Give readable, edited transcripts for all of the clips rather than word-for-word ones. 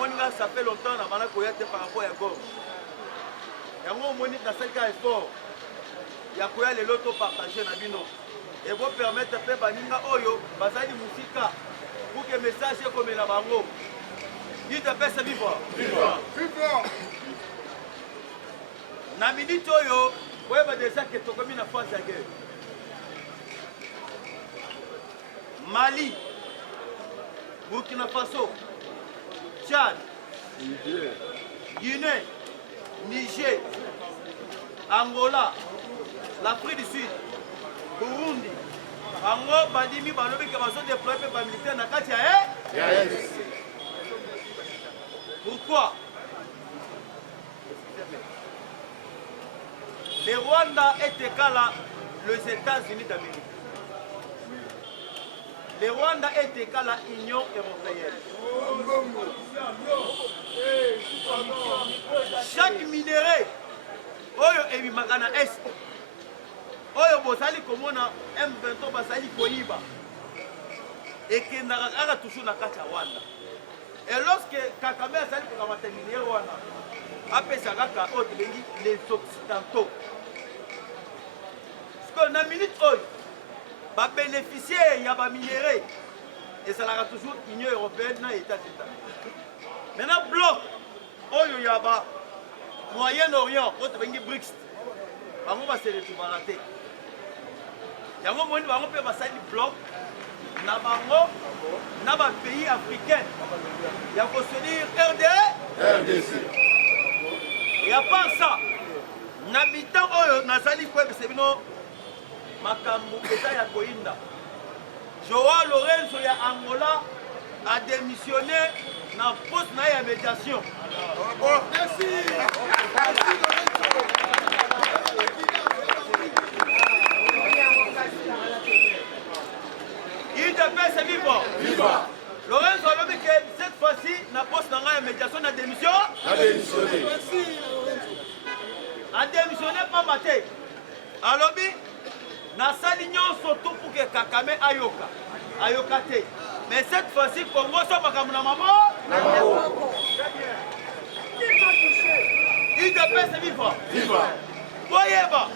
moninga ça fait longtemps na bana koyate par rapport à Gom. Yango moni na salika effort. Ya koya le loto partager na bino. Et vous permettre pe baninga oyo bazali musika pour que message comme na bango. Il te pèse vivre. Vivre. Na minute oyo, ouais ba déjà que to comme na phase de guerre. Mali, Burkina Faso, Tchad, Guinée, Niger, Angola, l'Afrique du Sud, Burundi. Ango badimi balobi ke bazo déployer pe militaire na kati ya Pourquoi? Le Rwanda est égal aux États-Unis d'Amérique. Le Rwanda est égal à l'Union européenne. Chaque minerai, oyo ebi magana est, oyo bozali komona M23 bazali koyiba, et que n'a toujours na kati ya Rwanda. Et lorsque Kakame azali kokamata minerai wana, apesa kaka oyo tobengi les occidentaux. Parce que na minute oyo ba bénéficier ya ba minerai et ça la toujours Union européenne na États-Unis. Maintenant bloc oyo ya ba Moyen-Orient oyo tobengi BRICS bango ba se retrouver te. Yango moni bango pe basali bloc na bango na ba pays africains ya ko se dire RDC. Et à part ça, n'habitant oyo nazali quoi que c'est bino makambo eza ya koinda. Joao Lorenzo ya Angola a démissionné na poste na ya médiation. Merci. Il te fait c'est vivant. Lorenzo a dit que cette fois-ci na poste na ya médiation na démission. A démissionné. Merci. A démissionné pas maté. Alors na sali nyonso tout pour que Kakame ayoka te. Mais cette fois-ci Congo so makambo na mamo. Il te pèse vivre. Boyeba.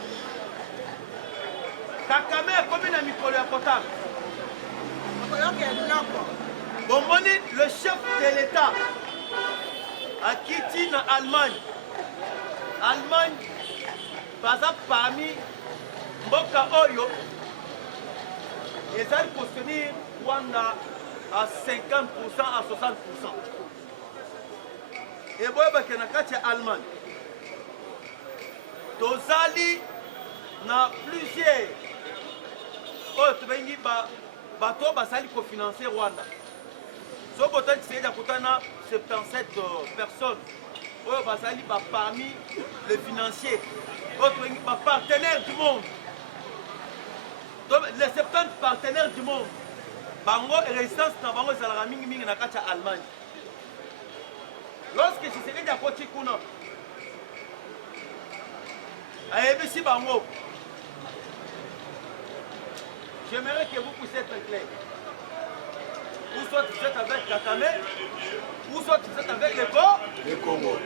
Kakame comme na mikolo ya potable. Bomboni le chef de l'État a quitté l'Allemagne. Allemagne par exemple parmi Mboka Oyo, ils allaient pour soutenir Rwanda à 50%, à 60%. Et bon, il y a une Allemagne. Tozali na plusieurs autres pays bateaux basali pour financer Rwanda. So botan qui s'est à 77 personnes. Oh basali parmi les financiers, autres pays partenaires du monde. Donc les 70 partenaires du monde, bango résistance na bango ezalaka mingi na kati ya Allemagne. Lorsque Tshisekedi akoti kuna, ayebisi bango, j'aimerais que vous puissiez être clair. Ou soit vous êtes avec Kakame, ou soit vous êtes avec le Congo.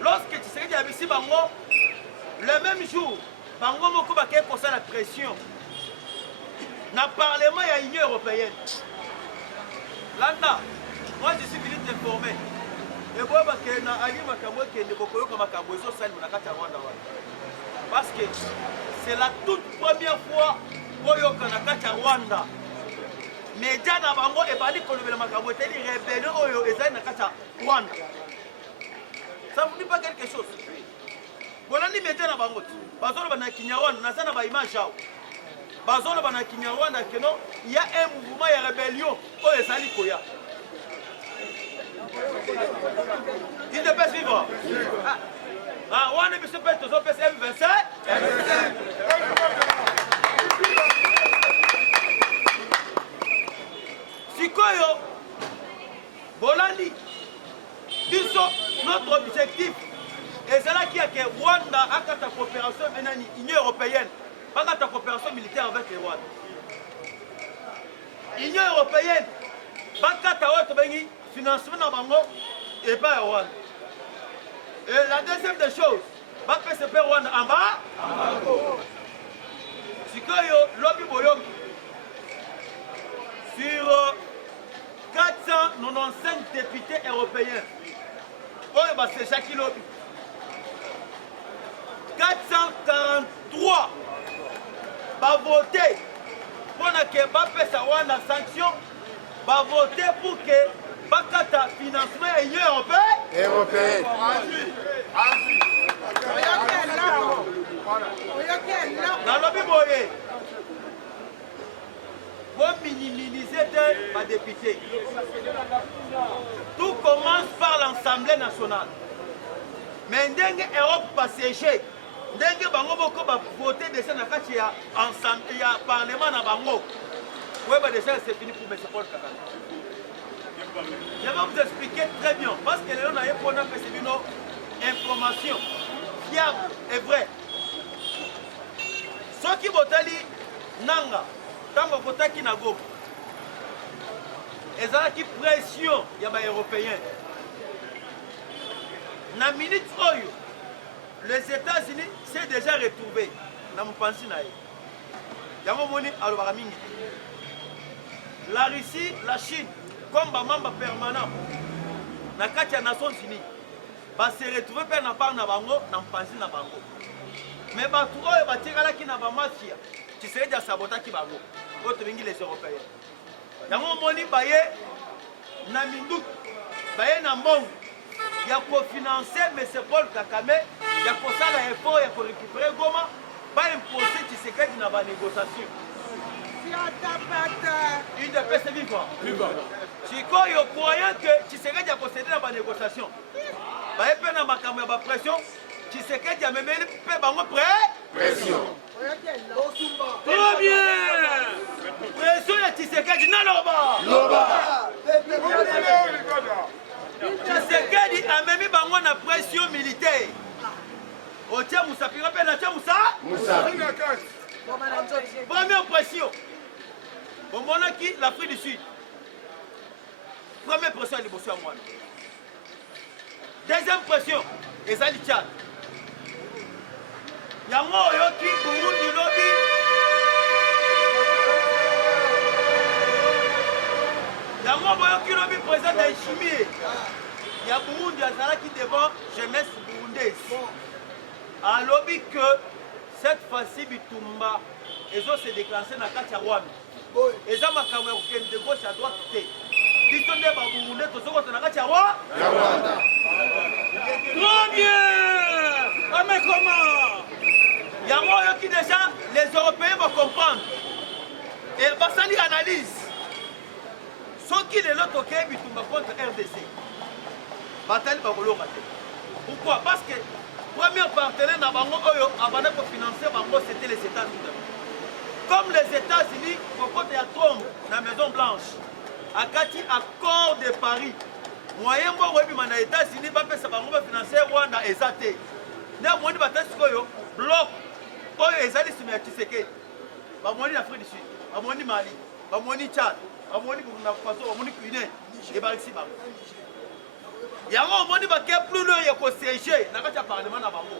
Lorsque Tshisekedi ayebisi bango, le même jour, bango moko bakay poser la pression na parlement ya Union européenne. Landa, moi je suis venu t'informer. Et moi bakay na ali makambo kende bokoyoka makambo ezo sali na kati ya Rwanda wana. Parce que c'est la toute première fois boyoka na kati ya Rwanda. Média na bango ebali kolobela makambo teli rebelle oyo ezali na kati ya Rwanda. Ça vous dit pas quelque chose? Voilà les médias na bango. Bazolo bana Kinyarwanda na sana ba image yao. Bazolo bana Kinyarwanda que non, il y a un mouvement de rébellion pour les ali koya. Il ne peut vivre. Ah, on ne peut pas tous opes M25. Sikoyo Bolandi. Notre objectif et c'est là qu'il y a que Rwanda a ta coopération avec l'Union européenne, pas ta coopération militaire avec le Rwanda. L'Union européenne, pas ta financement na bango et pas Rwanda. Et la deuxième des choses, va PCP Rwanda en bas. Sikoyo lobby boyoki sur 495 députés européens. Oyo ba c'est Jackie lobby. 443 va voter pour que va pesa Rwanda sanction, va voter pour que bakata financement et européen. Dans le biboye, pour minimiser ma député. Tout commence par l'Assemblée nationale. Mais ndenge Europe pas siéger, ndenge bango boko ba voter déjà na kati ya ensemble ya parlement na bango. Ouais bah déjà c'est fini pour M. Paul Kagame. Je vais vous expliquer très bien parce que les gens n'avaient pas une information fiable et vraie. Ceux qui votali nanga, tango votaki na go. Et ça qui pression ya ba européens. Na minute oyo, les États-Unis s'est déjà retrouvés dans mon pensée naïe. Yango moni alobara mingi. La Russie, la Chine, comme membre permanent, na kati ya Nations Unies, va se retrouver par na part na bango, na pensée na bango. Mais batu oyo batingalaki na ba mafia, qui serait déjà sabotaki bango. Autre bingi les Européens. Yango moni baye na minduki, baye na mbongo. Il y a pour financer M. Paul Kagame, il y a pour ça l'effort, il y a pour récupérer Goma, pas imposer Tshisekedi dans la négociation. Il ne peut se vivre. Si quoi, il croyait que Tshisekedi a procédé dans la négociation. Il y a une pression, Tshisekedi a même pression. Trop bien. Pression de Tshisekedi, non, Tshisekedi a même bango na pression militaire. Otia Moussa Pira pe na Moussa. Première pression. Au monaki l'Afrique du Sud. Première pression à Liboso à moi. Deuxième pression, ezali Tchad. Yango yoki Burundi lobby. Yango boyoki lobby président d'Aïchimie. Il y a Burundi qui devant jeunesse burundaise. A lobby que cette fois-ci Bitumba ils ont se déclenché dans Katia Rwanda. Ils ont ma caméra de gauche à droite. Ils sont des Burundais tous ceux qui sont dans Katia Rwanda. Trop bien. Mais comment? Il y a qui déjà les Européens vont comprendre. Et Bassali analyse. Ceux qui les l'autre ok Bitumba contre RDC. Bataille Bagolo raté. Pourquoi? Parce que premier partenaire dans Bango Oyo avant de financer Bango c'était les États-Unis. Comme les États-Unis, au côté à Trump, dans la Maison Blanche, à Kati, accord de Paris, moyen bon oui mais les États-Unis va faire Bango financer Rwanda et Zate. N'a moyen bataille Oyo bloc Oyo ezali simé Tshisekedi. Ba moyen l'Afrique du Sud, ba moyen Mali, ba moyen Tchad, ba moyen Burkina Faso, ba moyen Guinée et Barixi Bango. Yango omoni ba ke plus loin ya ko siéger na kati ya parlement na bango.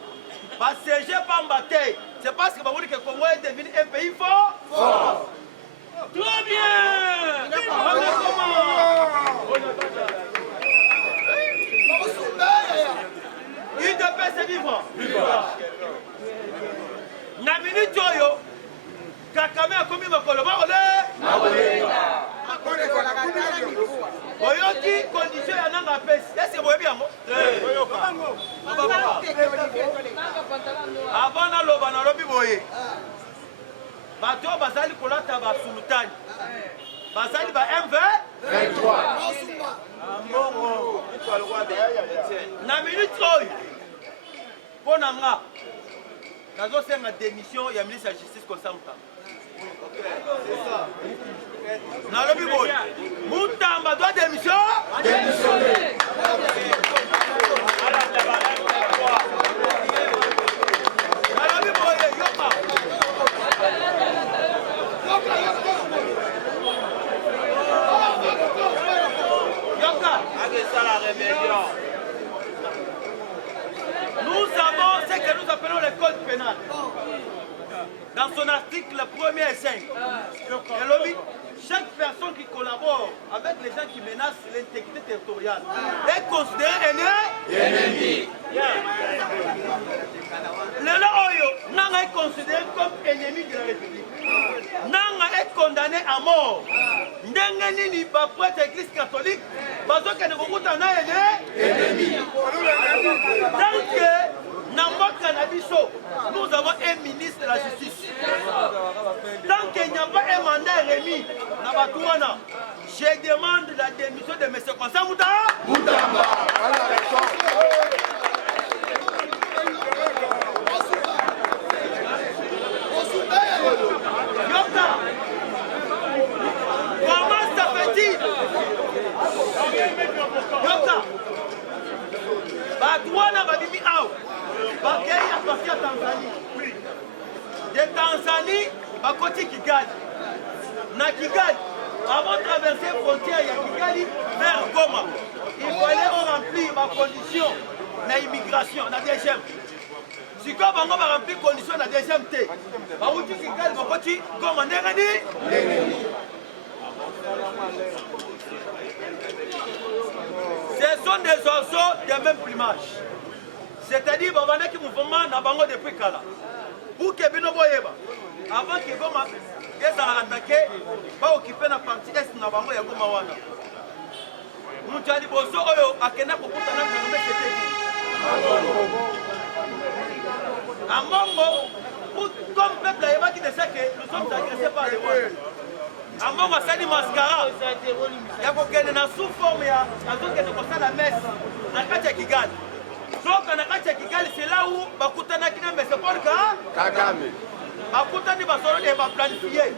Ba siéger pas mbaté. C'est parce que ba moni que Congo est devenu un pays fort. Trop bien. Il devait se vivre. Na minute oyo Kagame a commis makolo ba ole. Oyoki condition ya nanga pesi. Est-ce que vous bien mo? Avant na loba na lobi boye. Bato bazali kolata ba sultani. Bazali ba MV23. Na minute oyo. Pona nga. Nazo senga démission ya ministre de la justice Consanta. C'est ça. Nalobi boy. Moutamba doit démissionner. Démissionner. Nalobi boy yoka. Yoka. Nous avons ce que nous appelons le code pénal. Dans son article 1er et 5, chaque personne qui collabore avec les gens qui menacent l'intégrité territoriale est considérée ennemi. Le Oyo Nanga est considéré comme ennemi de la République. Nanga est condamné à mort. Ndengenini par prêtre église catholique, parce que nous avons ennemi. Tant que nous avons un ministre de la justice. Tant qu'il n'y a pas un mandat remis, je demande la démission de M. Konsa Moutamba. Comment ça fait-il? Parti à Tanzanie. De Tanzanie, à côté Kigali. Na Kigali, avant de traverser la frontière, il y a Kigali vers Goma. Il fallait remplir ma condition na immigration, na deuxième. Si comme on va remplir condition na deuxième T, à côté Kigali, à côté Goma, Nerani. Ce sont des oiseaux de même plumage. C'est-à-dire que les mouvements sont depuis Kala. Pour que Bino Boyeba, avant que Goma ait attaqué, va occuper la partie est de Goma Wana. Nous avons dit que Oyo a Kena pour Koutana à Mongo, comme peuple qui sait que nous sommes agressés par les Rwandais. À Mongo, ça dit mascara. Il y a sous forme de la messe. Kigali. Donc, c'est là où Bakutana qui n'a pas de Kagame. Bakutani va planifier.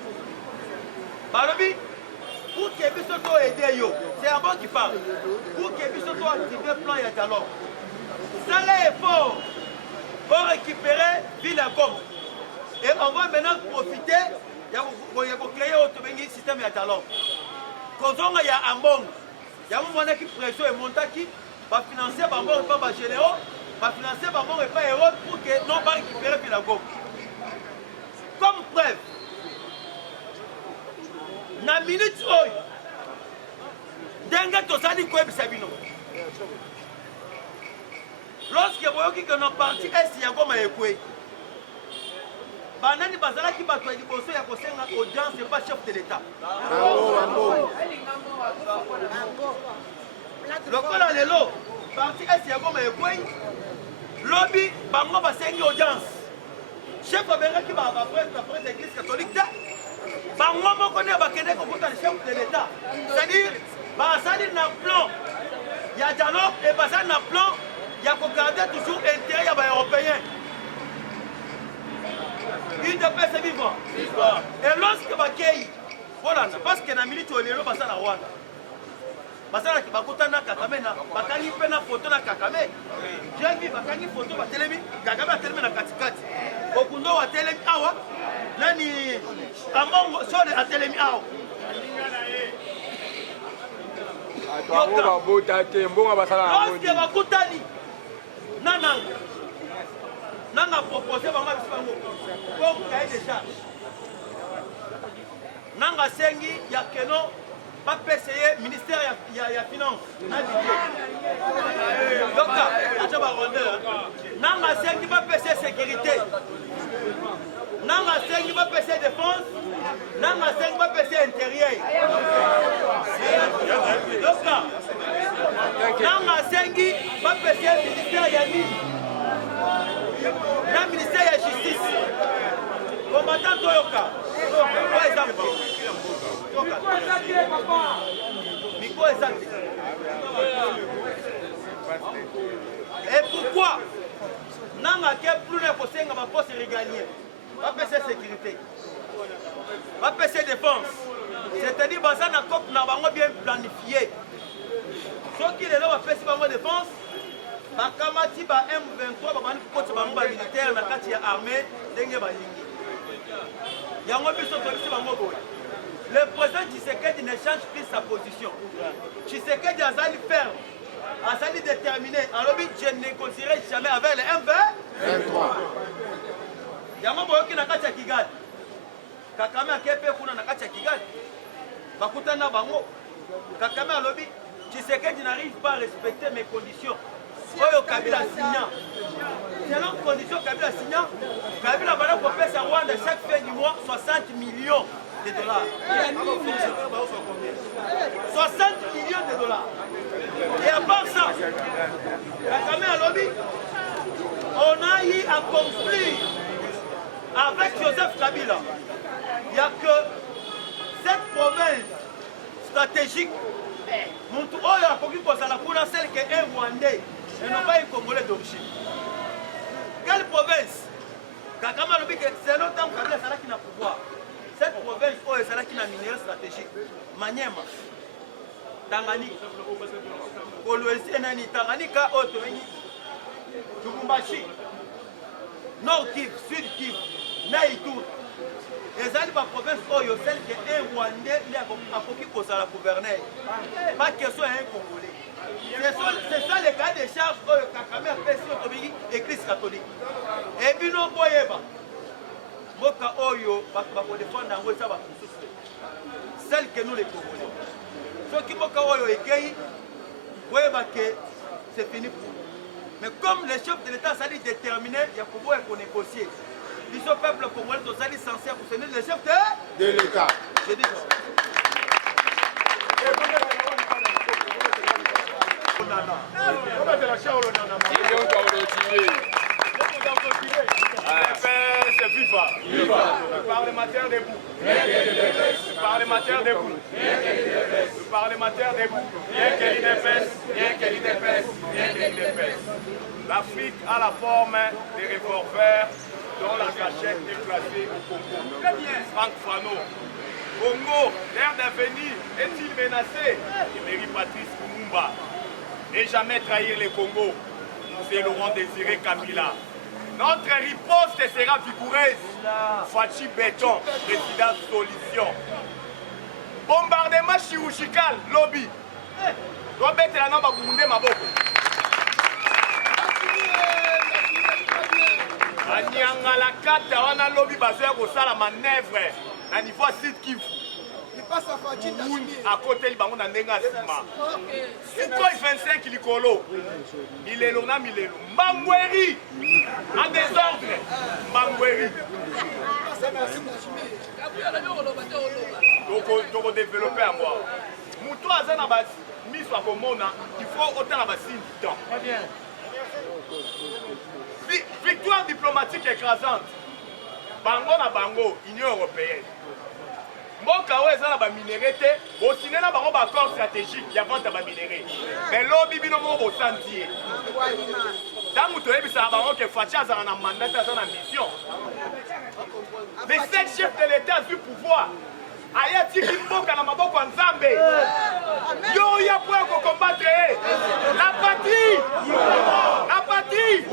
Balobi, pour que Bissoto aide, c'est un bon qui parle. Pour que Bissoto active le plan, il y a alors. Ça l'est fort pour récupérer Ville à Goma. Et on va maintenant profiter, il y a créer un système de talent. Quand on y a un bon, il y a un moment qui pression et montaki. Va financer par bon et pas généraux, va financer par bon et pas héros pour que non pas récupérer Pilago. Comme preuve, na minute oy, dengue tosali quoi bisabino. Lorsque vous voyez que nos partis est ya Goma ekwe, banani bazala ki batwa liboso ya kosenga audience et pas chef de l'État. Lokola lelo parti est ya Goma ekwe lobby bango basengi audience chef abenga ki ba prêtre église catholique ta bango moko ne bakende ko kota chef de l'État, c'est-à-dire basali na plan ya dialogue et basali na plan ya ko garder toujours intérêt ya ba européen. Il de paix vivant. Et lorsque bakei voilà parce que na minute lelo basala Rwanda basala ki bakutana Kagame na bakali pe na photo na Kagame. J'ai vu bakali photo ba telemi Kagame a telemi na katikati. Okundo wa telemi awa nani amongo sole a telemi awa. Atwa ba bota te mbonga basala. Lorsque bakutani nanga proposé bango bisango comme cahier de charge. Nanga sengi ya keno pas PCE, ministère il y a finance. Donc, Nanga 5 qui va PCE sécurité. Nanga 5 qui va PCE défense. Nanga 5 qui va PCE intérieur. Donc, Nanga 5 qui va PCE ministère Yami. Le ministère de la justice. Combattant Toyoka. Par exemple. Et pourquoi Nanga qui plus de poste ma poste régalien, va passer sécurité, va passer défense, c'est-à-dire que ça n'a pas bien planifié. Ceux qui est là va passer par défense, ma kamati ba M23 ba bani poste ba militaire na kati ya armée ndenge ba lingi. Yango biso to bisi ba ngobo. le président Tshisekedi ne change plus sa position. Tshisekedi a zali ferme, a zali déterminé. Alors je ne négocierai jamais avec les M23. Yama boyoki na kati ya Kigali. Kakame akepe kuna na kati ya Kigali. Bakutana bango. Kakame alobi Tshisekedi n'arrive pas à respecter mes conditions. Oyo Kabila signant. Selon conditions Kabila signant, Kabila va faire sa Rwanda chaque fin du mois 60 millions de dollars. 60 millions de dollars. Et à part ça, Kakame a lobby, on a eu un conflit avec Joseph Kabila. Il n'y a que cette province stratégique, Muntu Oyo a conquis pour celle qui est un Rwandais et non pas un Congolais d'origine. Quelle province? Kakame a lobby que c'est longtemps que Kabila qui n'a pouvoir. Cette province Oyo est qui n'a minerai stratégique. Maniema, Tanganyika, Kolwezi Enani, Tanganyika, Otomeni, Lubumbashi, Nord Kivu, Sud Kivu, Naïtour. Et ça, la province Oyo, celle qui est un Rwandais, il a compris pour ça la gouverner. Pas question à un Congolais. C'est ça le cas de charge Oyo, Kakame a fait sur Otomeni, Église catholique. Et Bino Boyeba, Moka Oyo, pour défendre en ça va celle que nous les Congolais. Ceux qui Moka Oyo et Boyeba que c'est fini pour nous. Mais comme le chef de l'État s'est déterminé, il y a pouvoir négocier. Ils sont peuple congolais, ils sont censés soutenir le chef de l'État. Je dis ça. Viva! Viva! Le parlementaire debout! Le parlementaire debout! Le parlementaire debout! Bien qu'elle y dépaisse, bien qu'elle y dépaisse, bien qu'elle y dépaisse. L'Afrique a la forme des revolvers dont la cachette est placée au Congo. Très bien, Franck Fano. Congo, l'air d'avenir est-il menacé? Emery Patrice Lumumba. Et jamais trahir le Congo. C'est Laurent Désiré Kabila. Notre riposte sera vigoureuse. Fachi Béton, président Solution. Bombardement chirurgical, lobby. Robert Elanamba Boumundé Maboko. Anyanga la carte, on a lobby basé au sala manœuvre. Na niveau Sud Kivu. À côté, il y a un nenga sima. C'est quoi 25 likolo? Il est là, il est là. Mbangweri en désordre. Mbangweri. Donc on développe à moi. Moutou a zana bas mis sur Komona, il faut autant la bassine du temps. Victoire diplomatique écrasante. Bango na bango, Union européenne. Mboka oyo eza na baminere te bosine na bango baaccord stratégique ya vente ya baminere mais lobi bino moko bosanti ye ntango toyebisaka bango ke Fachi azala na mandat aza na mission. Le seul chef de l'état azwi pouvoir aya tiki mboka na maboko ya Nzambe yo oya po ya kokombattre ye la patrie la patrie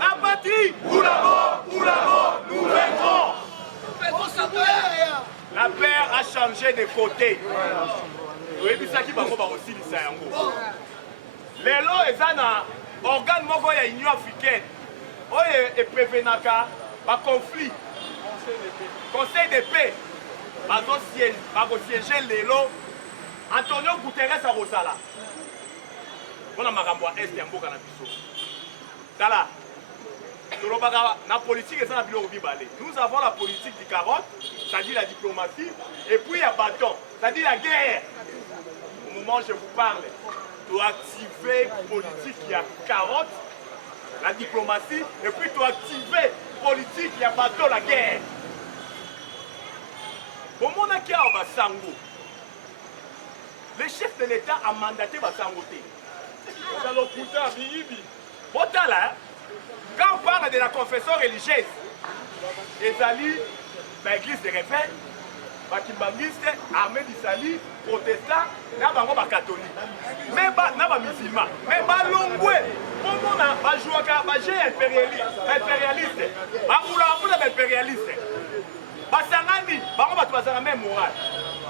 la patrie nous vaincrons. La paix a changé de côté. Lelo eza na organe moko ya Union africaine. Oyo eprevenaka ba conflit. Conseil de paix. Bazo siéger lelo Antonio Guterres a Rosala. Bona makambo ya est ya mboka na biso. Tala. La politique est ça. Nous avons la politique du carotte, c'est-à-dire la diplomatie, et puis il y a bâton, c'est-à-dire la guerre. Au moment où je vous parle, tu activer la politique, il y a carotte, la diplomatie, et puis tu activer la politique, il y a bâton, la guerre. Au moment où il y a Bassango, le chef de l'État a mandaté Bassango. Quand on parle de la confession religieuse, Ezali, l'église de réveil, Bakimbangiste, armée d'Isali, protestants, Nabango catholique. Mais pas musulmans. Mais pas longwe. Comment on a joué à impérialiste, impérialiste, impérialiste. Basangani, Bango Batouazana même moral.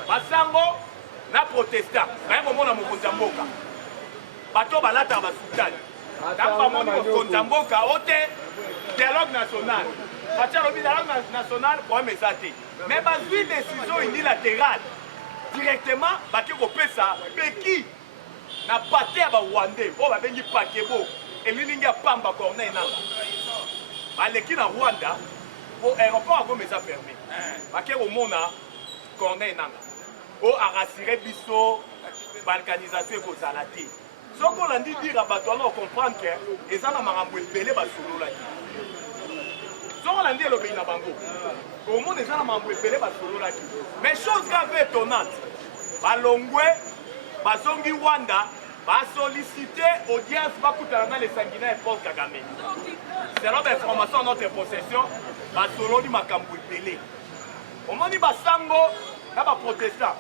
Basango na protestant. Ba komona mokonzi mboka. Bato balata ba sultan. Dans ba moni mokonzi mboka ote dialogue national. Fatia lobi dialogue national pour mesate. Mais ba zui décision unilatérale directement ba ke ko pesa beki na pate ya ba Rwandais. O ba bengi pakebo. Elininga pamba corner nanga. Baleki na Rwanda. Pour aéroport à Goma fermé. Parce que au monde corner nanga. O a rassuré biso balkanisation ko zalati. Ce qu'on a dit dire à bato on comprendre que les gens na marambo ebele ba solo la. Ce qu'on a dit le pays na bango. Au monde les gens na marambo ebele ba solo la. Mais chose grave et étonnante. Balongwe bazongi Rwanda va solliciter audience va coûter dans les sanguinaires Paul Kagame. C'est notre information à notre possession. Basolo di makambo ebele. Omoni basango na ba protestant.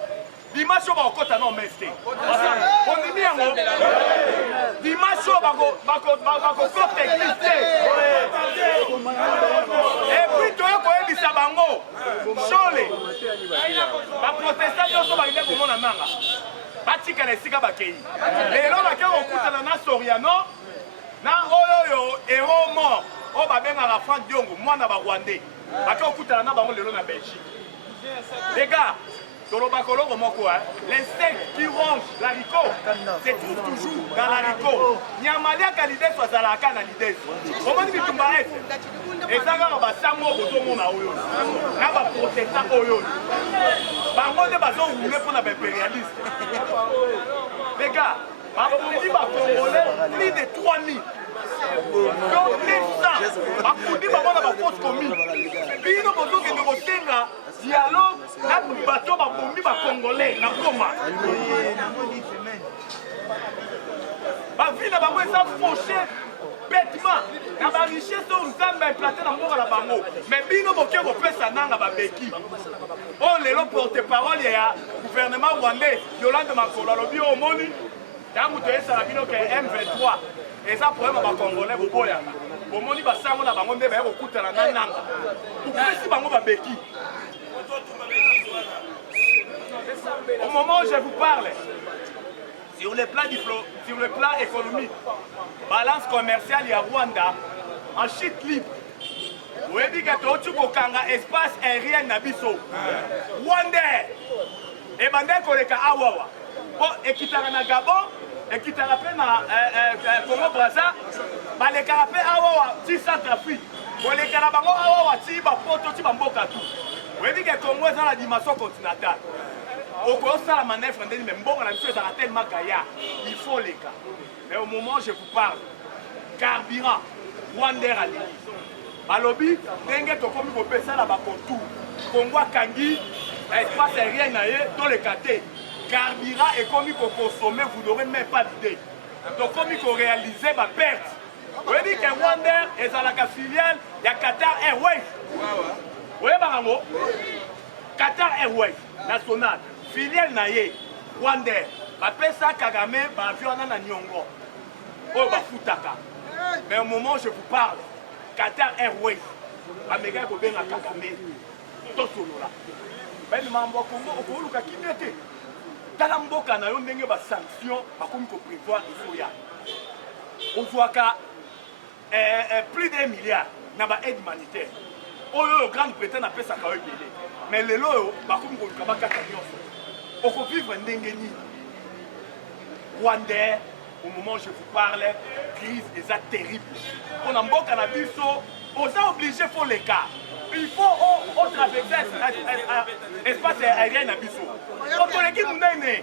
Dimasho ba okota na meste. Ondimi yango. Dimasho bako kote église. Et puis toi ko ebisa bango. Chole. Ba protestant yoso ba ide komona nanga. Batika na esika bakei. Lelo bakeo okutana na Soriano na oyo héros mort. On va bien à la fin d'Yongo, moi na Rwandais. Bakao kutana na bango lelo na Belgique. Les gars, sur le bacolo les sectes qui rongent l'haricot se trouvent toujours dans l'haricot. Nyamalia kalide soit zalaka na l'idée. Comment dit tu m'arrêtes? Et ça va basango bozomo na oyo. Na ba protestant oyo. Bango de bazo rouler pour na impérialiste. Les gars, on dit ba congolais plus de 3000. Donc les gens, akundi bango na ba force commune. Bino bozo ke ngotenga dialogue na bato ba bombi ba congolais na Goma. Ba vie na bango esa fauché bêtement. Na ba richesse on nzamba implanté na mboka la bango. Mais bino boke ko pesa nanga ba beki. On lelo porte-parole ya gouvernement rwandais Yolande Makolo lobi o moni. Tangu to esa la bino ke M23. Et ça problème ba congolais bo boya. Bo moni ba sango na bango nde ba ko kutana na nanga. Ku pesi bango ba beki. Au moment où je vous parle, sur le plan économique, balance commerciale il y a Rwanda en chute libre. Vous avez dit que tu as espace aérien Nabiso. Rwanda et Bandé Koleka Awawa. Et qui t'a na Gabon, et qui t'a rappelé na Congo Brazza, les carapés Awawa, si Centrafrique. Pour les Carabango Awawa, si Bapoto, si Bamboka tout. Vous avez dit que Congo est dans la dimension continentale. Au cours de la manœuvre, tellement gaillard, il faut les cas. Mais au moment où je vous parle, carburant, Rwanda Ali, Balobi, Dengue Tokomi Kopesa la Bakontou, Congo Kangi, espace aérien dans le caté, carburant et comme il faut consommer, vous n'aurez même pas d'idée. Donc comme il faut réaliser ma perte. Vous voyez que Rwanda est dans la filiale, il y a Qatar Airways. Vous voyez Barango? Qatar Airways, national. Filiale naye, Rwanda, bapesa Kagame, avion na Nyongo. Oh, bafutaka. Mais au moment où je vous parle, Qatar Airways, Américain ko benga Kagame, to solo la. Ben mambo Congo, okoluka kimete. Tala mboka na yo ndenge ba sanction, ba komi ko prévoir ifoya. Ozwaka plus d'1 milliard na ba aide humanitaire. Oyo Grande-Bretagne na pesa ka yo belé. Mais lelo yo ba komi ko luka ba kaka nyonso. On peut vivre Ndengeni. Rwanda, au moment où je vous parle, crise est terrible. On a un bon cannabis, on est obligé de faire l'écart. Il faut traverser l'espace aérien. Quand on est qui nous donne,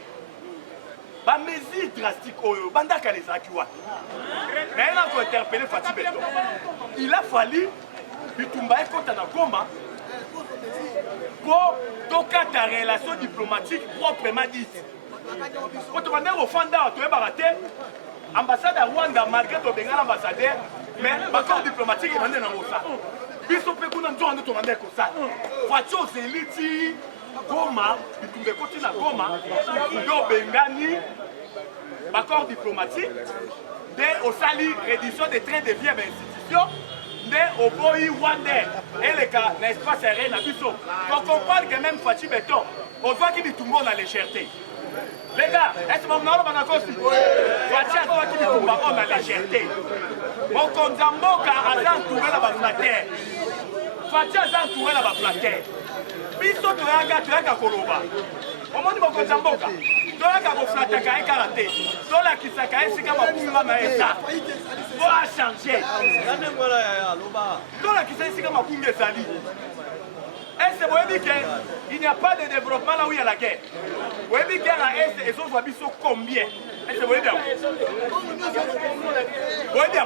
la mesure drastique, les accueillir. Mais il a encore interpellé Fatih Beton. Il a fallu que Tumba ait compte à Goma pour toquer ta relation diplomatique proprement dite. Quand on est au fond d'art, tu es baraté, ambassade à Rwanda, malgré ton bengal ambassadeur, mais l'accord diplomatique est venu dans le ça. Ils sont prêts pour nous dire qu'on est comme ça. Voiture, c'est l'iti, Goma, il est côté de Goma, do Bengani, l'accord diplomatique, au sali, réduction des trains de vie à l'institution, au boy Wande et les cas l'espace aérien na biso. Pour comprendre que même Fati Béton, on voit qu'il dit tout le monde a légèreté. Les gars, est-ce que vous avez un Fati a dit tout le monde a légèreté. Mon Konzamboka a entouré la flatteur. Fati a entouré la flatteur. Biso toyaka koloba. Omoni mon Konzamboka. Toyaka koflataka ekarate. Tola kisaka esika makunga na esa. Pour changer. Tola kisaka esika makunga ezali. Est-ce que vous avez dit qu'il n'y a pas de développement là où il y a la guerre? Vous avez dit qu'il y a la Est et son voix combien? Est-ce que vous avez dit? Vous avez dit?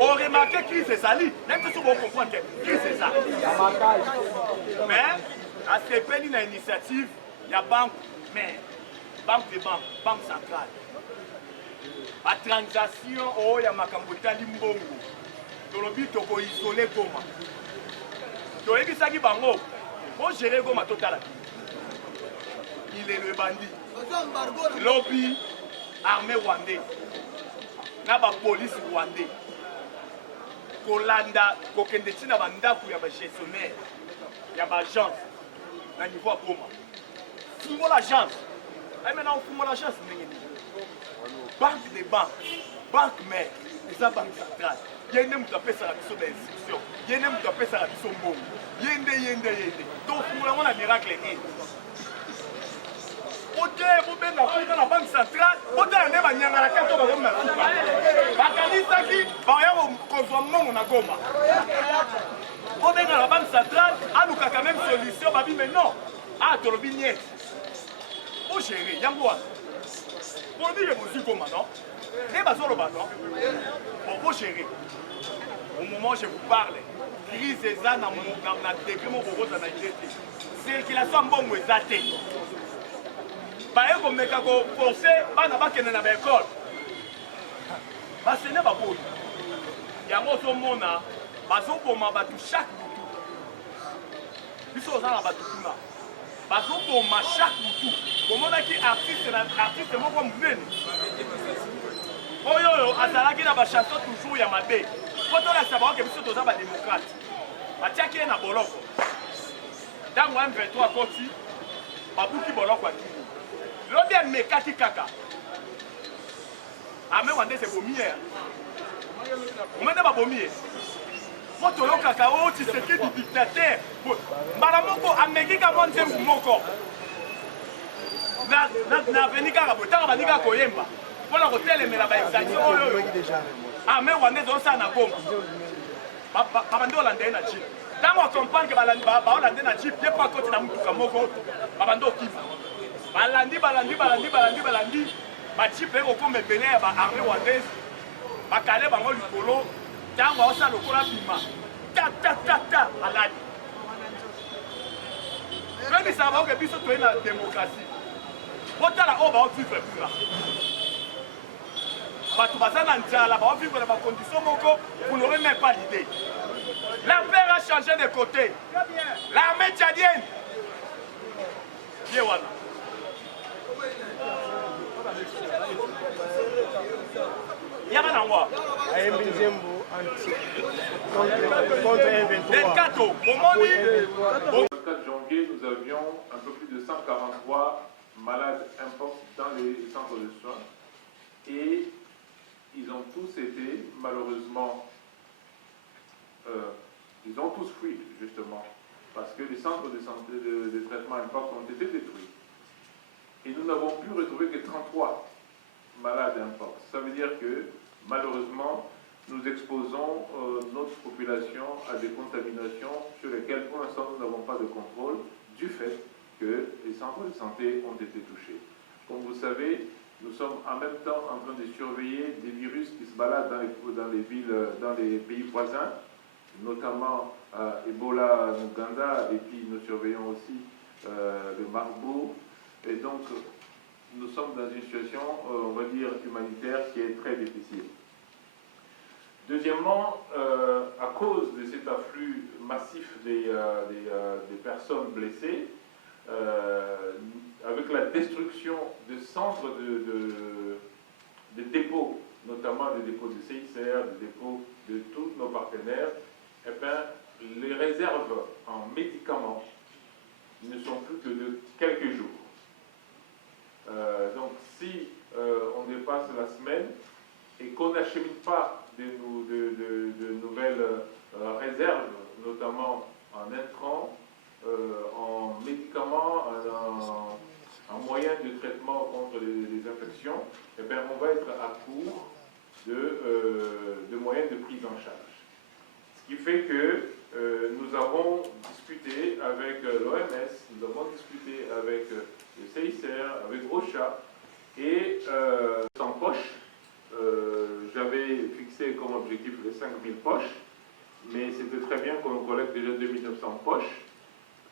On remarque qui c'est ça, même si vous comprenez qui c'est ça. Mais, à ce pays, il y a une initiative, il y a banque, mais banque de banque, banque centrale. La transaction, oh, il y a ma cambouta limbongo. Dans le but, on peut isoler comment. Donc, il y a bango. Pour gérer Goma total. Il est le bandit. Lobby, armée rwandais. Na ba police rwandais. Kolanda, kokende tina bandaku ya ba gestionnaire. Ya ba agence. Na niveau à Goma. Fungo l'agence. Ay maintenant fungo l'agence ndenge. Banque des banques. Banque mère. Et ça banque centrale. Yende mutu apesaka biso d'instruction. Yende mutu apesaka biso mbongo. Yende. Donc pour la miracle est. Ote bobenga kuta na banque centrale, ote ane banyanga na kato ba goma. Bakanisaki ba ya kozwa mbongo na Goma. Bobenga la banque centrale, aluka quand même solution babi mais non. Ah tolobi niet. Pour gérer yango wa. Pour dire que vous Goma non. Ne bazolo ba non. Pour gérer. Au moment où je vous parle, crise est là dans la degré mon bobo dans la circulation bongo est athée. Par exemple, mais quand vous forcez, pas n'a pas qu'elle n'a pas école. Parce que ce n'est pas beau. Il y a un autre monde, parce qu'on m'a battu chaque boutou. Puis on a battu tout là. Parce qu'on m'a chaque boutou. Comment on a qui artiste mon comme vous. Oh yo, azalaki na ba chanson toujours ya mabe. Quand on a savoir que biso toza ba démocrate. Batiaki na boloko. Dango M23 koti. Babuki boloko ati. Lobi mekati kaka. Ame wande se bomier. Omende ba bomier. Foto yo kaka o ti seki du dictateur. Mbala moko ameki ka monte moko. Na venika ka botaka banika koyemba. Voilà que tel est la exaction. Ah mais on est dans ça na Goma. Babando landé na chip. Tant on comprend que ba landé na chip, il pas côté na mutuka moko. Babando kifa. Balandi. Ba chip eko comme belé ba armée rwandaise. Ba calé bango likolo. Tant on ça lokola bima. Ta aladi. Même ça va que biso to na démocratie. Potala o ba vivre plus là. Vous n'aurez même pas l'idée. La paix a changé de côté. L'armée tchadienne. Le 4 janvier, nous avions un peu plus de 143 malades importés dans les centres de soins. Et ils ont tous été, malheureusement, ils ont tous fui, justement, parce que les centres de santé de traitement importés ont été détruits. Et nous n'avons pu retrouver que 33 malades importés. Ça veut dire que, malheureusement, nous exposons notre population à des contaminations sur lesquelles, pour l'instant, nous n'avons pas de contrôle, du fait que les centres de santé ont été touchés. Comme vous savez, nous sommes en même temps en train de surveiller des virus qui se baladent dans les villes, dans les pays voisins, notamment Ebola en Ouganda, et puis nous surveillons aussi le Marburg. Et donc, nous sommes dans une situation, on va dire, humanitaire qui est très difficile. Deuxièmement, à cause de cet afflux massif des personnes blessées, avec la destruction de centres de dépôts notamment des dépôts de CICR, des dépôts de tous nos partenaires, eh bien, les réserves en médicaments ne sont plus que de quelques jours. Donc si on dépasse la semaine et qu'on n'achemine pas de nouvelles réserves, notamment en intrants, en médicaments, en moyens de traitement contre les infections, eh bien, on va être à court de moyens de prise en charge. Ce qui fait que nous avons discuté avec l'OMS, nous avons discuté avec le CICR, avec OCHA, et sans poche, j'avais fixé comme objectif les 5000 poches, mais c'était très bien qu'on collecte déjà 2900 poches,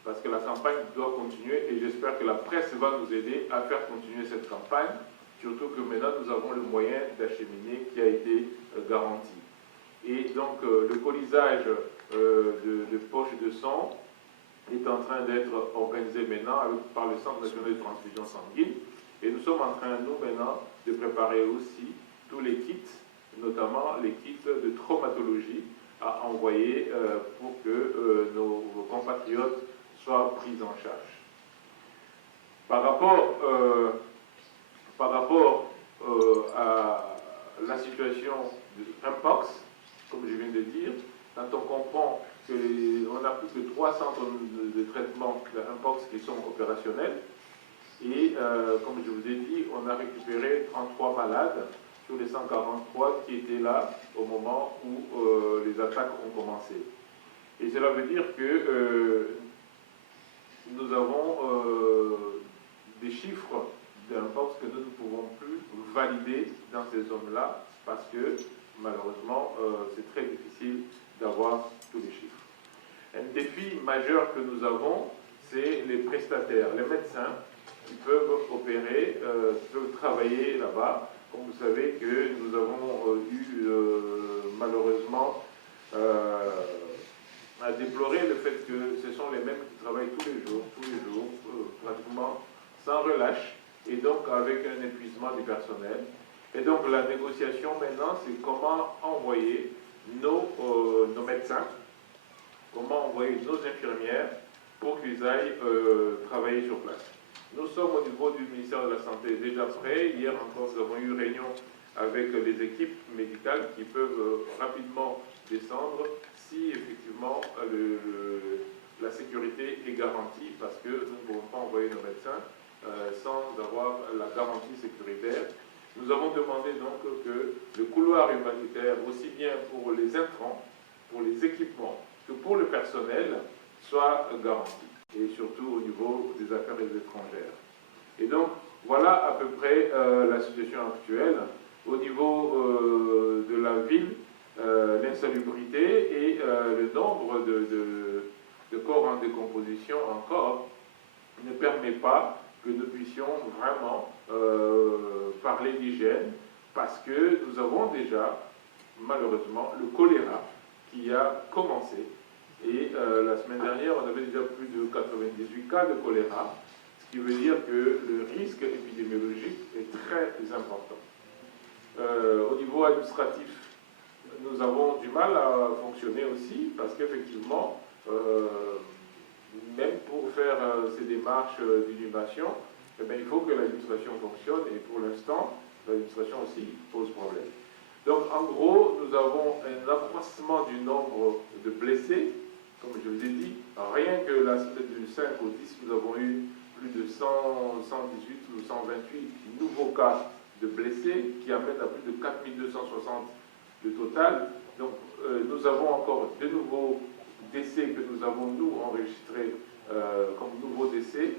parce que la campagne doit continuer, et j'espère que la presse va nous aider à faire continuer cette campagne, surtout que maintenant nous avons le moyen d'acheminer qui a été garanti. Et donc le colisage de poches de sang est en train d'être organisé maintenant par le Centre national de transfusion sanguine. Et nous sommes en train, nous, maintenant, de préparer aussi tous les kits, notamment les kits de traumatologie, à envoyer pour que nos compatriotes soient pris en charge. Par rapport à la situation de Mpox, comme je viens de dire, quand on comprend qu'on a plus que 3 centres de traitement de Mpox qui sont opérationnels, et comme je vous ai dit, on a récupéré 33 malades sur les 143 qui étaient là au moment où les attaques ont commencé. Et cela veut dire que nous avons des chiffres d'Mpox que nous ne pouvons plus valider dans ces zones-là parce que malheureusement c'est très difficile d'avoir tous les chiffres. Un défi majeur que nous avons, c'est les prestataires, les médecins qui peuvent opérer, qui peuvent travailler là-bas. Comme vous savez que nous avons eu malheureusement à déplorer le fait que ce sont les mêmes qui travaillent tous les jours, pratiquement sans relâche, et donc avec un épuisement du personnel. Et donc la négociation maintenant, c'est comment envoyer nos médecins, comment envoyer nos infirmières pour qu'ils aillent travailler sur place. Nous sommes au niveau du ministère de la Santé déjà prêts. Hier encore, nous avons eu une réunion avec les équipes médicales qui peuvent rapidement descendre si effectivement la sécurité est garantie, parce que nous ne pouvons pas envoyer nos médecins sans avoir la garantie sécuritaire. Nous avons demandé donc que le couloir humanitaire, aussi bien pour les intrants, pour les équipements, que pour le personnel, soit garanti, et surtout au niveau des affaires étrangères. Et donc, voilà à peu près la situation actuelle. Au niveau de la ville, l'insalubrité et le nombre de corps en décomposition encore ne permet pas que nous puissions vraiment parler d'hygiène, parce que nous avons déjà, malheureusement, le choléra qui a commencé. Et la semaine dernière, on avait déjà plus de 98 cas de choléra, ce qui veut dire que le risque épidémiologique est très important. Au niveau administratif, nous avons du mal à fonctionner aussi, parce qu'effectivement, même pour faire ces démarches d'inhumation, eh bien, il faut que l'administration fonctionne, et pour l'instant, l'administration aussi pose problème. Donc, en gros, nous avons un accroissement du nombre de blessés. Comme je vous ai dit, rien que la semaine du 5 au 10, nous avons eu plus de 118 ou 128 nouveaux cas de blessés, qui amènent à plus de 4260 de total. Donc, nous avons encore de nouveaux décès que nous avons, nous, enregistrés comme nouveaux décès,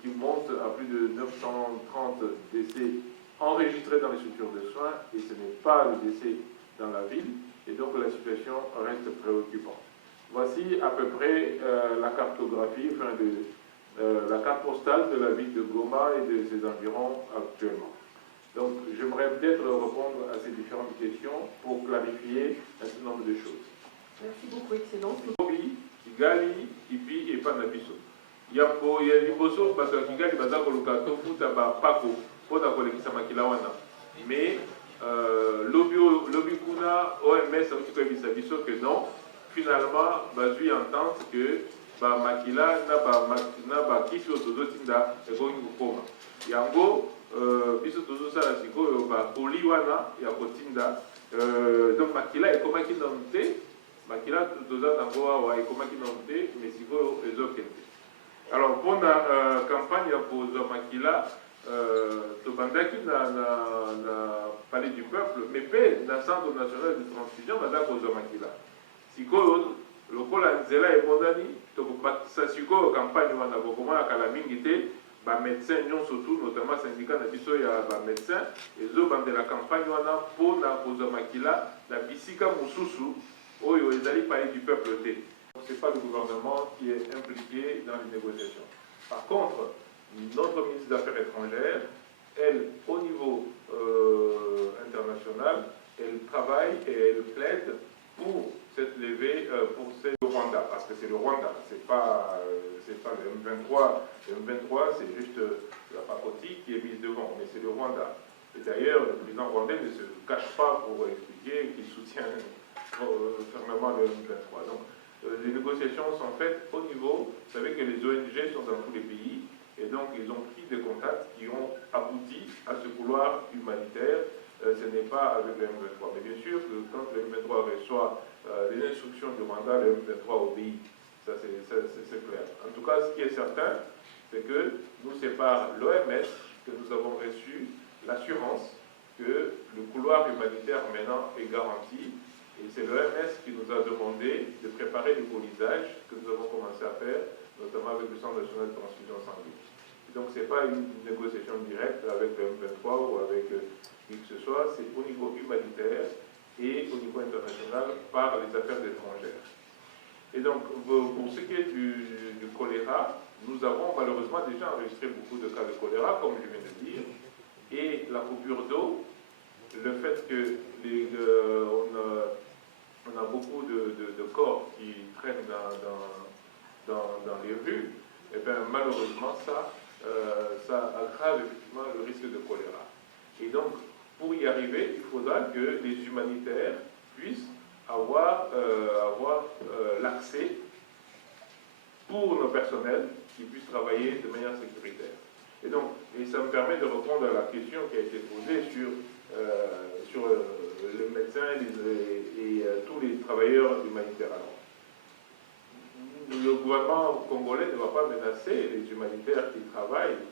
qui montent à plus de 930 décès enregistrés dans les structures de soins, et ce n'est pas le décès dans la ville, et donc la situation reste préoccupante. Voici à peu près la cartographie, enfin la carte postale de la ville de Goma et de ses environs actuellement. Donc j'aimerais peut-être répondre à ces différentes questions pour clarifier un certain nombre de choses. Merci beaucoup, Excellence. Kigali, Ipi et Panabiso. Il y a liboso parce que Kigali baza koluka tofuta ba pako pour la collecte samakilawana. Mais finalement bazwi entente que bamakila na bakisi oyo tozotinda ekoki kokoma yango biso tozosala sikoyo bakoli wana ya kotinda donc makila ekomaki nanu te makila toza nango awa ekomaki nanu te mais sikoyo ezokende. Alors mpona campagne ya kozwa makila tobandaki na palais du peuple mais mpe na centre national de transfusion baza kozwa makila sikoyo lokola nzela ebondani tokobakisa sikoyo campagne wana bokomona kala mingi te bamédecin nyonso tu notamment syndicat na biso ya bamédecin ezobandela campagne wana mpona kozwa makila na bisika mosusu oyo ezali palais du peuple te. C'est pas le gouvernement qui est impliqué dans les négociations. Par contre, notre ministre des Affaires étrangères, elle, au niveau international, elle travaille et elle plaide pour cette levée, pour le Rwanda, parce que c'est le Rwanda, c'est pas le M23. Le M23, c'est juste la pacotille qui est mise devant, mais c'est le Rwanda. Et d'ailleurs, le président rwandais ne se cache pas pour expliquer qu'il soutient fermement le M23. Donc, les négociations sont faites au niveau, vous savez que les ONG sont dans tous les pays, et donc ils ont pris des contacts qui ont abouti à ce couloir humanitaire. Ce n'est pas avec le M23. Mais bien sûr que quand le M23 reçoit les instructions du Rwanda, le M23 obéit. Ça c'est clair. En tout cas, ce qui est certain, c'est que nous sépare l'OMS, que nous avons reçu l'assurance que le couloir humanitaire maintenant est garanti. Et c'est l'OMS qui nous a demandé de préparer le polissage que nous avons commencé à faire, notamment avec le Centre national de transfusion sanguine. Donc ce n'est pas une négociation directe avec le M23 ou avec qui que ce soit, c'est au niveau humanitaire et au niveau international par les affaires étrangères. Et donc pour ce qui est du choléra, nous avons malheureusement déjà enregistré beaucoup de cas de choléra, comme je viens de dire, et la coupure d'eau, le fait que on a beaucoup de corps qui traînent dans les rues, et bien malheureusement ça aggrave effectivement le risque de choléra. Et donc pour y arriver, il faudra que les humanitaires puissent avoir l'accès pour nos personnels qui puissent travailler de manière sécuritaire. Et donc, ça me permet de répondre à la question qui a été posée sur les médecins et tous les travailleurs humanitaires. Alors, le gouvernement congolais ne va pas menacer les humanitaires qui travaillent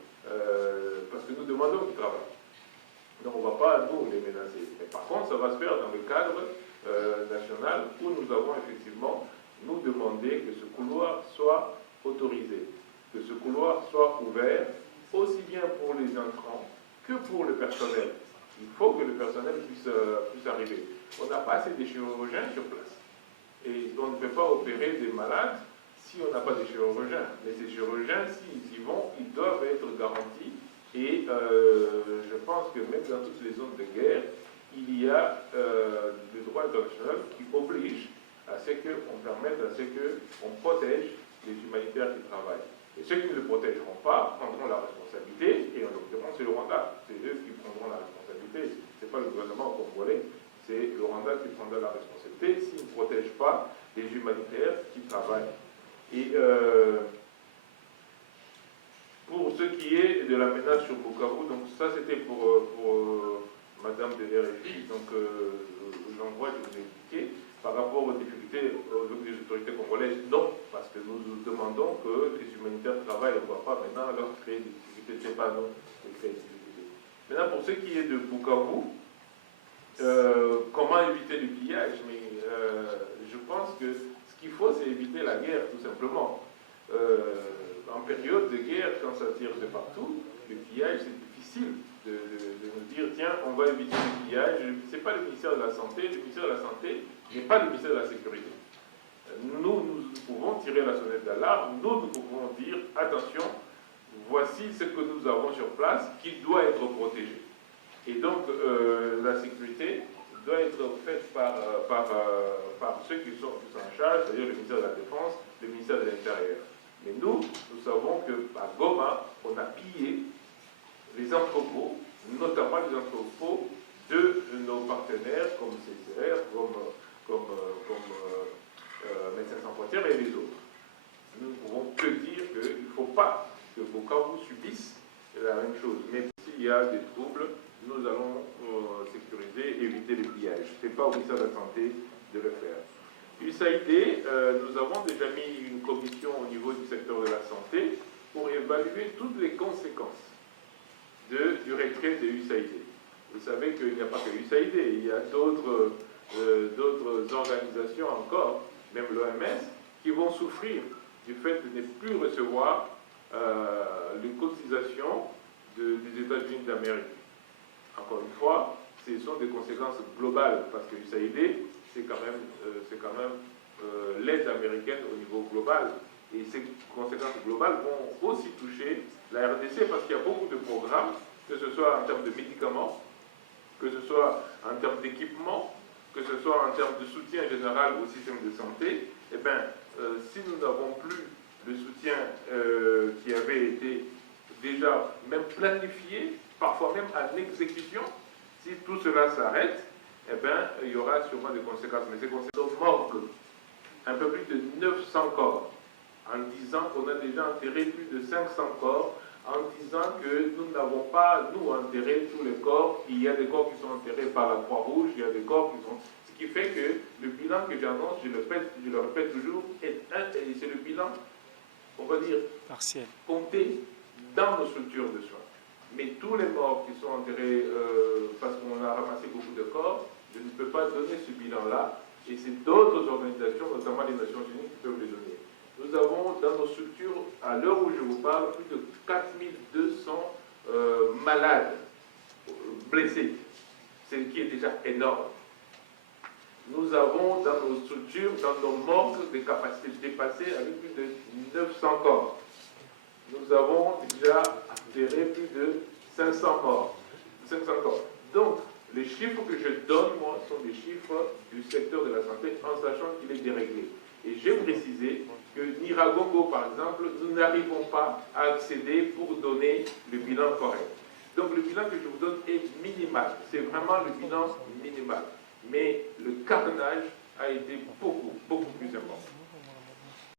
parce que nous demandons qu'ils travaillent. Donc on ne va pas nous les menacer. Mais par contre, ça va se faire dans le cadre national où nous avons effectivement nous demandé que ce couloir soit autorisé, que ce couloir soit ouvert aussi bien pour les entrants que pour le personnel. Il faut que le personnel puisse arriver. On n'a pas assez de chirurgiens sur place. Et on ne peut pas opérer des malades si on n'a pas de chirurgiens. Mais ces chirurgiens, s'ils y vont, ils doivent être garantis. Et je pense que même dans toutes les zones de guerre, il y a le droit international qui oblige à ce qu'on permette, à ce qu'on protège les humanitaires qui travaillent. Et ceux qui ne le protégeront pas prendront la responsabilité, et en l'occurrence c'est le Rwanda, c'est eux qui prendront la responsabilité, ce n'est pas le gouvernement congolais, c'est le Rwanda qui prendra la responsabilité s'ils ne protègent pas les humanitaires qui travaillent. Et pour ce qui est de la menace sur Bukavu, donc ça c'était pour Madame de RFI, donc l'endroit que je vous ai expliqué, par rapport aux difficultés des autorités congolaises, non, parce que nous demandons que les humanitaires travaillent, on ne va pas maintenant leur créer des difficultés, c'est pas non, de créer des difficultés. Maintenant, pour ce qui est de Bukavu, comment éviter le pillage? Mais je pense que ce qu'il faut, c'est éviter la guerre, tout simplement. En période de guerre, quand ça tire de partout, le pillage, c'est difficile de nous dire, tiens, on va éviter le pillage. Ce n'est pas le ministère de la Santé. Le ministère de la Santé n'est pas le ministère de la Sécurité. Nous pouvons tirer la sonnette d'alarme. Nous pouvons dire, attention, voici ce que nous avons sur place qui doit être protégé. Et donc, la sécurité doit être faite par ceux qui sont en charge, c'est-à-dire le ministère de la Défense, le ministère de l'Intérieur. Mais nous savons qu'à Goma, on a pillé les entrepôts, notamment les entrepôts de nos partenaires comme CCR, comme nous allons sécuriser, éviter les pillages. Ce n'est pas au ministère de la Santé de le faire. USAID, nous avons déjà mis une commission au niveau du secteur de la santé pour évaluer toutes les conséquences du retrait de USAID. Vous savez qu'il n'y a pas que USAID, il y a d'autres organisations encore, même l'OMS, qui vont souffrir du fait de ne plus recevoir les cotisations des États-Unis d'Amérique. Encore une fois, ce sont des conséquences globales, parce que USAID, c'est quand même l'aide américaine au niveau global. Et ces conséquences globales vont aussi toucher la RDC, parce qu'il y a beaucoup de programmes, que ce soit en termes de médicaments, que ce soit en termes d'équipement, que ce soit en termes de soutien général au système de santé. Eh bien, si nous n'avons plus le soutien qui avait été déjà même planifié, parfois même en exécution, si tout cela s'arrête, eh bien, il y aura sûrement des conséquences. Mais ces conséquences manquent un peu plus de 900 corps, en disant qu'on a déjà enterré plus de 500 corps, en disant que nous n'avons pas, nous, enterré tous les corps. Il y a des corps qui sont enterrés par la Croix-Rouge, il y a des corps qui sont... Ce qui fait que le bilan que j'annonce, je le répète toujours, c'est le bilan, on va dire, partiel, compté dans nos structures de soins. Mais tous les morts qui sont enterrés parce qu'on a ramassé beaucoup de corps, je ne peux pas donner ce bilan-là, et c'est d'autres organisations, notamment les Nations Unies, qui peuvent le donner. Nous avons dans nos structures, à l'heure où je vous parle, plus de 4200 malades blessés, ce qui est déjà énorme. Nous avons dans nos structures, dans nos morgues, des capacités dépassées avec plus de 900 corps. Nous avons déjà enterré plus de 500 morts. 500 corps. Donc, les chiffres que je donne, moi, sont des chiffres du secteur de la santé, en sachant qu'il est déréglé. Et j'ai précisé que Niragongo, par exemple, nous n'arrivons pas à accéder pour donner le bilan correct. Donc le bilan que je vous donne est minimal. C'est vraiment le bilan minimal. Mais le carnage a été beaucoup plus important.